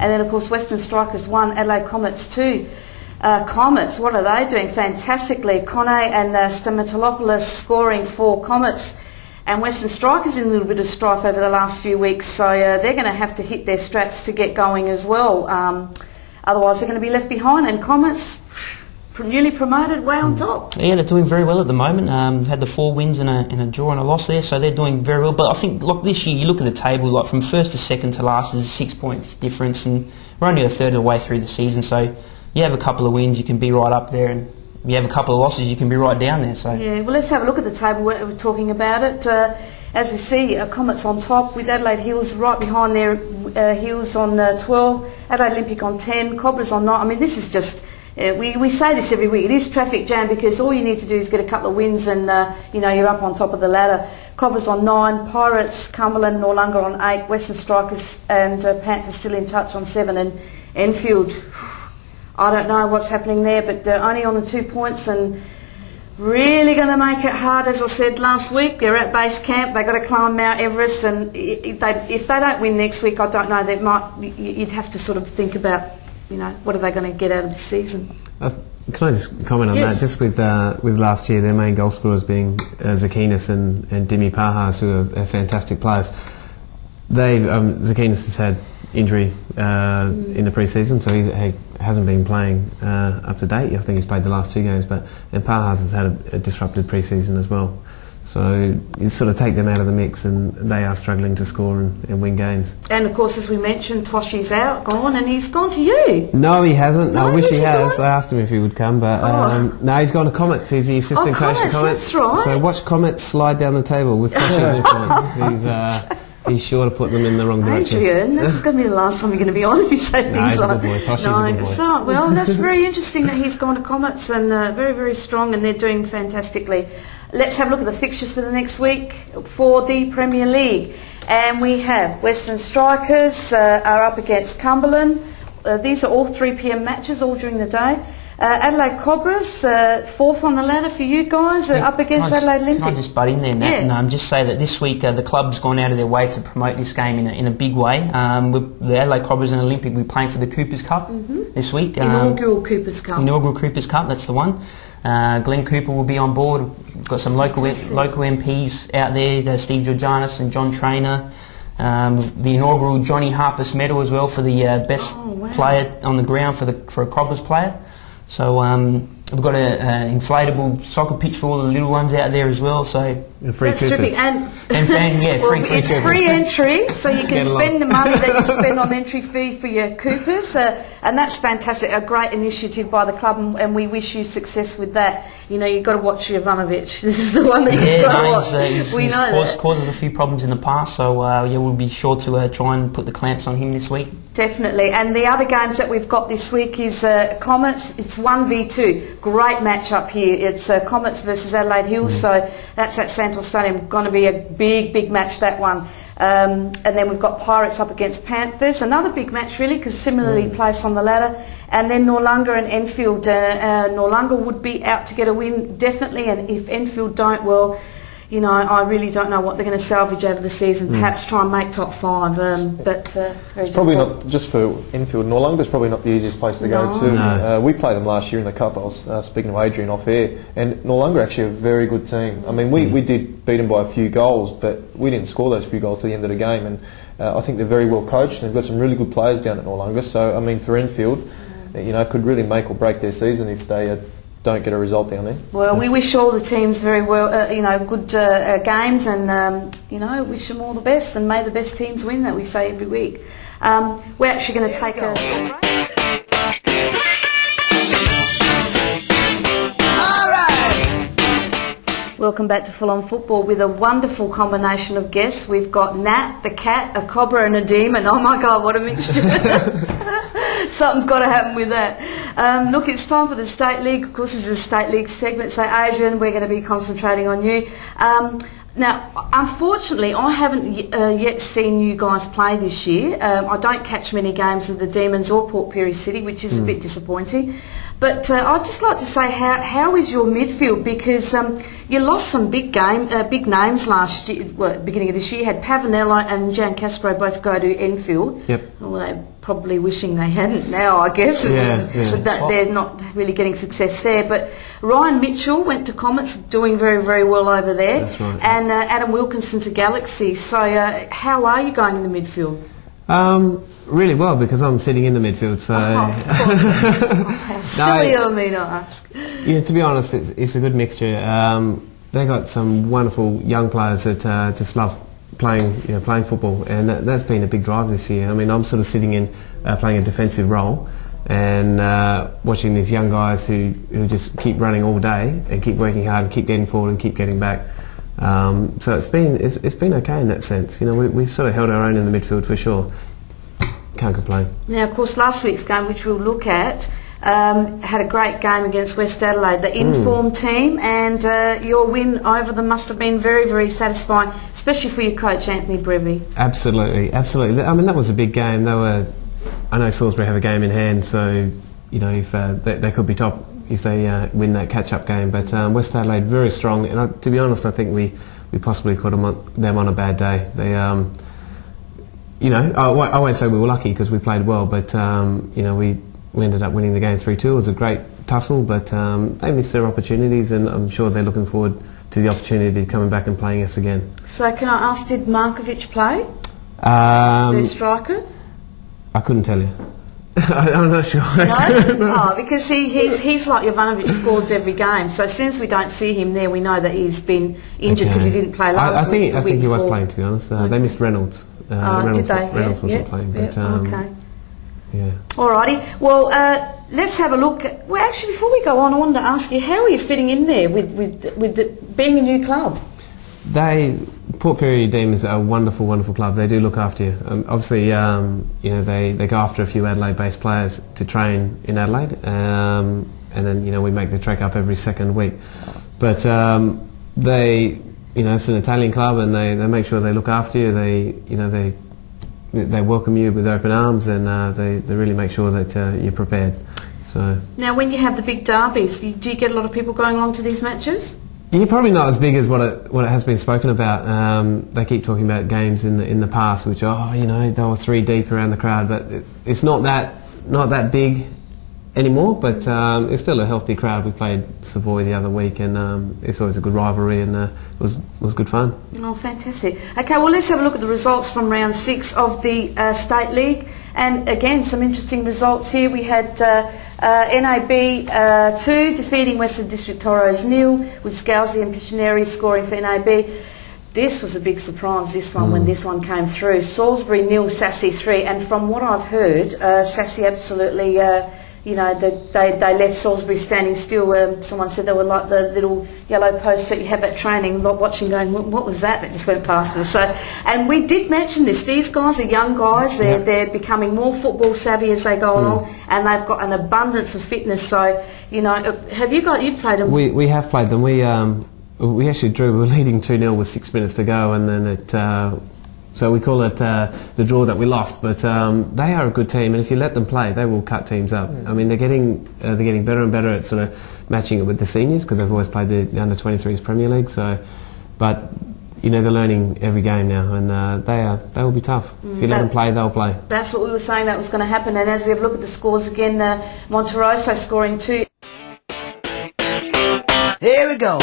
And then, of course, Western Strikers 1, Adelaide Comets 2. Comets, what are they doing? Fantastically. Kone and Stamatolopoulos scoring for Comets. And Western Strikers in a little bit of strife over the last few weeks, so they're going to have to hit their straps to get going as well. Otherwise, they're going to be left behind. And Comets, newly promoted, way on top. Yeah, they're doing very well at the moment. They've had the 4 wins and a draw and a loss there, so they're doing very well. But I think, like this year, you look at the table, like from first to second to last, there's a 6 points difference, and we're only a third of the way through the season. So you have a couple of wins, you can be right up there, and you have a couple of losses, you can be right down there. So yeah, well, let's have a look at the table. We're talking about it. As we see, Comets on top with Adelaide Hills right behind their Hills on 12, Adelaide Olympic on 10, Cobras on 9. I mean, this is just, we say this every week, it is traffic jam because all you need to do is get a couple of wins and, you're up on top of the ladder. Cobras on 9, Pirates, Cumberland, Noarlunga on 8, Western Strikers and Panthers still in touch on 7, and Enfield, I don't know what's happening there, but only on the 2 points and really going to make it hard. As I said last week, they're at base camp. They've got to climb Mount Everest, and if they don't win next week, I don't know. You'd have to sort of think about, what are they going to get out of the season? Can I just comment on that? Just with last year, their main goal scorers being Zakinis and Dimi Pahas, who are fantastic players. Zakinis has had injury in the pre-season, so he hasn't been playing up to date. I think he's played the last 2 games, and Pahas has had a disrupted pre-season as well. So you sort of take them out of the mix, and they are struggling to score and win games. And of course, as we mentioned, Toshi's gone, and he's gone to you. No, he hasn't. No, I wish he has. I asked him if he would come, but no, he's gone to Comets. He's the assistant coach to Comets. That's right. So watch Comets slide down the table with Toshi's influence. He's sure to put them in the wrong direction. Adrian, this is going to be the last time you're going to be on if you say things like that. He's a good boy. Toshi's a good boy. So, well, that's very interesting that he's gone to Comets, and very, very strong, and they're doing fantastically. Let's have a look at the fixtures for the next week for the Premier League. And we have Western Strikers are up against Cumberland. These are all 3 p.m. matches, all during the day. Adelaide Cobras, 4th on the ladder for you guys, up against Adelaide Olympic. Can I just butt in there, Nat, and just say that this week the club's gone out of their way to promote this game in a big way. The Adelaide Cobras and Olympic, we're playing for the Coopers Cup this week. Inaugural Coopers Cup. Inaugural Coopers Cup, that's the one. Glenn Cooper will be on board. We've got some local MPs out there, Steve Georgianis and John Traynor. The inaugural Johnny Harpus medal as well for the best player on the ground for a Cobras player. So we've got an inflatable soccer pitch for all the little ones out there as well. So free Coopers. It's free entry, so you can spend the money that you spend on entry fee for your Coopers, and that's fantastic. A great initiative by the club, and we wish you success with that. You've got to watch Jovanovic. This is the one that you've got to watch. He's caused us a few problems in the past, so we'll be sure to try and put the clamps on him this week. Definitely. And the other games that we've got this week is Comets. It's 1v2. Great match up here. It's Comets versus Adelaide Hills, so that's at Santos Stadium. Going to be a big match, that one. And then we've got Pirates up against Panthers. Another big match, really, because similarly placed on the ladder. And then Noarlunga and Enfield. Noarlunga would be out to get a win, definitely. And if Enfield don't, well, I really don't know what they're going to salvage out of the season. Perhaps try and make top 5. But it's probably not, just for Enfield, Noarlunga's probably not the easiest place to go to. No. We played them last year in the Cup. I was speaking to Adrian off air, and Noarlunga actually a very good team. I mean, we did beat them by a few goals, but we didn't score those few goals to the end of the game. And I think they're very well coached, and they've got some really good players down at Noarlunga. So, I mean, for Enfield, could really make or break their season if they don't get a result down there. Well, we wish all the teams very well, good games, and wish them all the best, and may the best teams win, that we say every week. We're actually going to take a break. Welcome back to Full On Football with a wonderful combination of guests. We've got Nat, the cat, a cobra and a demon. Oh my God, what a mixture. Something's got to happen with that. Look, it's time for the State League. Of course, this is a State League segment. So, Adrian, we're going to be concentrating on you. Now, unfortunately, I haven't yet seen you guys play this year. I don't catch many games of the Demons or Port Pirie City, which is a bit disappointing. But I'd just like to say, how is your midfield? Because you lost some big names last year. Well, at the beginning of this year, you had Pavanello and Jan Caspero both go to Enfield. Yep. Well, they probably wishing they hadn't now, I guess. Yeah. But they're not really getting success there. But Ryan Mitchell went to Comets, doing very, very well over there. That's right. And Adam Wilkinson to Galaxy. So how are you going in the midfield? Really well, because I'm sitting in the midfield. So How silly of me to ask. yeah, to be honest, it's a good mixture. They got some wonderful young players that just love playing football, and that's been a big drive this year. I mean, I'm sort of sitting in playing a defensive role, and watching these young guys who just keep running all day and keep working hard and keep getting forward and keep getting back. So it's been okay in that sense. You know, we sort of held our own in the midfield for sure. Can't complain. Now, of course, last week's game, which we'll look at, had a great game against West Adelaide, the in-form team, and your win over them must have been very, very satisfying, especially for your coach, Anthony Brevy. Absolutely. I mean, that was a big game. I know Salisbury have a game in hand, so you know if they could be top if they win that catch-up game. But West Adelaide very strong, and to be honest, I think we possibly caught them on a bad day. They, you know, I won't say we were lucky because we played well, but you know we ended up winning the game 3-2. It was a great tussle, but they missed their opportunities, and I'm sure they're looking forward to the opportunity of coming back and playing us again. So can I ask, did Markovic play? Their striker? I couldn't tell you. I'm not sure. No? Oh, because he's like Jovanovic, scores every game. So as soon as we don't see him there, we know that he's been injured because he didn't play last week. I think he was playing, to be honest. They missed Reynolds. Did they? Reynolds wasn't playing. But, okay. Yeah. Alrighty. Well, let's have a look. Well, actually, before we go on, I wanted to ask you, how are you fitting in there with being a new club? Port Pirie Redeem is a wonderful, wonderful club. They do look after you. Obviously, you know, they go after a few Adelaide-based players to train in Adelaide, and then you know we make the trek up every second week. But you know, it's an Italian club, and they make sure they look after you. They welcome you with open arms, and they really make sure that you're prepared. So now, when you have the big derbies, do you get a lot of people going along to these matches? Yeah, probably not as big as what it has been spoken about. They keep talking about games in the past, which you know they were 3 deep around the crowd, but it's not that big anymore. But it's still a healthy crowd. We played Savoy the other week, and it's always a good rivalry, and it was good fun. Oh, fantastic! Okay, well let's have a look at the results from round 6 of the State League, and again some interesting results here. We had NAB 2 defeating Western District Toros 0, with Scalzi and Pictionary scoring for NAB. This was a big surprise, this one, when this one came through. Salisbury 0, Sassy 3, and from what I've heard, Sassy absolutely, you know, they left Salisbury standing still. Someone said they were like the little yellow posts that you have at training, not watching, going, what was that just went past us? So, and we did mention this. These guys are young guys. They're becoming more football savvy as they go along, and they've got an abundance of fitness. So, you know, you've played them? We have played them. We actually drew. We were leading 2-0 with 6 minutes to go, and then so we call it the draw that we lost. But they are a good team, and if you let them play, they will cut teams up. I mean, they're getting better and better at sort of matching it with the seniors, because they've always played the under-23s Premier League. So, but you know, they're learning every game now, and they will be tough. If you let them play, they'll play. That's what we were saying that was going to happen. And as we have a look at the scores again, Monterosso scoring 2. Here we go.